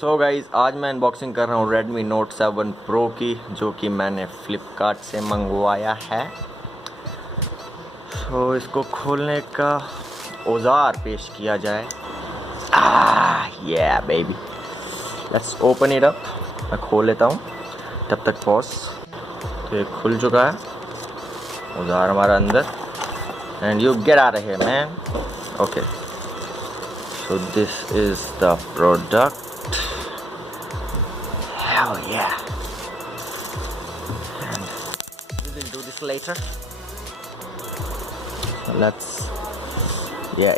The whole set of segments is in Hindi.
सो गाइज़, आज मैं अनबॉक्सिंग कर रहा हूँ Redmi Note 7 Pro की, जो कि मैंने फ्लिपकार्ट से मंगवाया है। सो इसको खोलने का औजार पेश किया जाए। yeah baby, let's open it up। मैं खोल लेता हूँ, तब तक पॉज। तो ये खुल चुका है, औजार हमारा अंदर, and you get out of here man. Okay, so this is the product. Hell yeah. And we will do this later. So let's,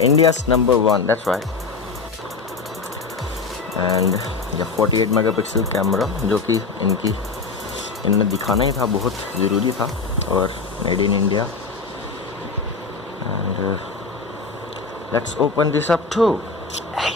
India's #1, that's right. And ये 48 मेगापिक्सल कैमरा, जो कि इनने दिखाना ही था, बहुत ज़रूरी था, और made in India. And let's open this up too. Hey.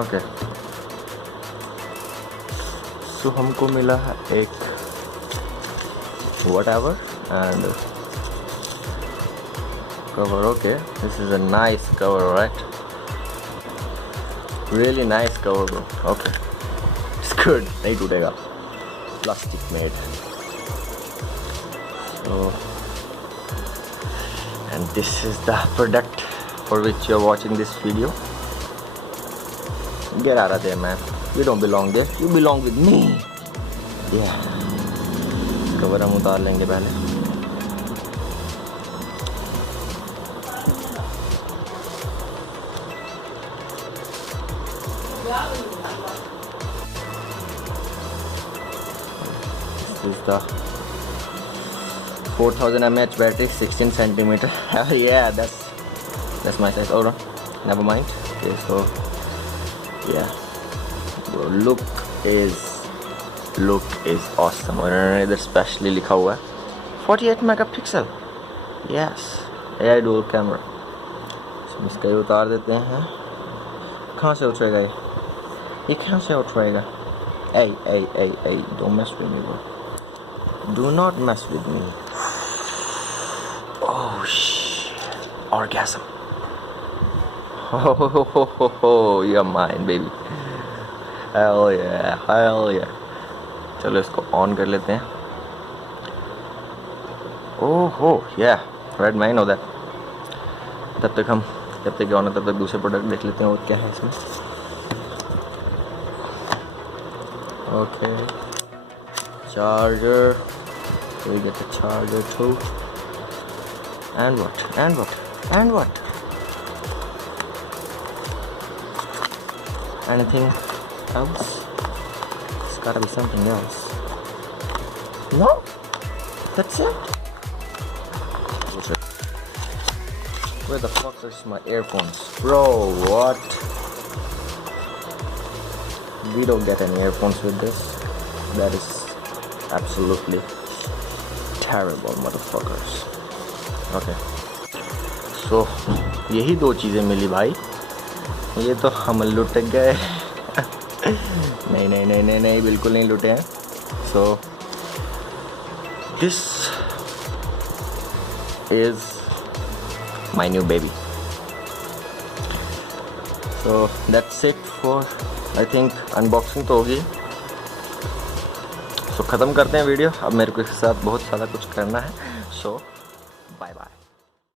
Okay, so हमको मिला है एक whatever and cover. Okay, this is a nice cover, right? Really nice cover, bro. Okay, it's good, नहीं टूटेगा, plastic made. So and this is the product for which you're watching this video. Get out of there, man. You don't belong there, you belong with me. Yeah, cover हम उतार लेंगे पहले। This is the 4000 mAh battery, 16 centimeter. Yeah, that's my size. Oh no, never mind. Okay, so yeah, bro, look is awesome. और इधर स्पेशली लिखा हुआ है 48 megapixel. Yes, AI dual camera. इसका ये उतार देते हैं। कहाँ से उठेगा ये कहाँ से उठेगा? Hey, don't mess with me, bro. Do not mess with me. Oh shit, orgasm. Oh, you're mine, baby. Hell yeah. चलो इसको ऑन कर लेते हैं। ओहो, yeah, right, I know that. जब तक ऑन है, तब तक दूसरे प्रोडक्ट देख लेते हैं और क्या है इसमें। Okay, charger, we get the charger too. And what? Anything else? It's gotta be something else. No? That's it? Where the fuck is my earphones? Bro, what? We don't get any earphones with this. That is absolutely terrible, motherfuckers. Okay, so यही दो चीज़ें मिली भाई, ये तो हम लुट गए। नहीं, बिल्कुल नहीं लुटे हैं। So this is my new baby. So that's it for, I think, unboxing तो होगी। So ख़त्म करते हैं वीडियो। अब मेरे को इसके साथ बहुत सारा कुछ करना है। So bye bye.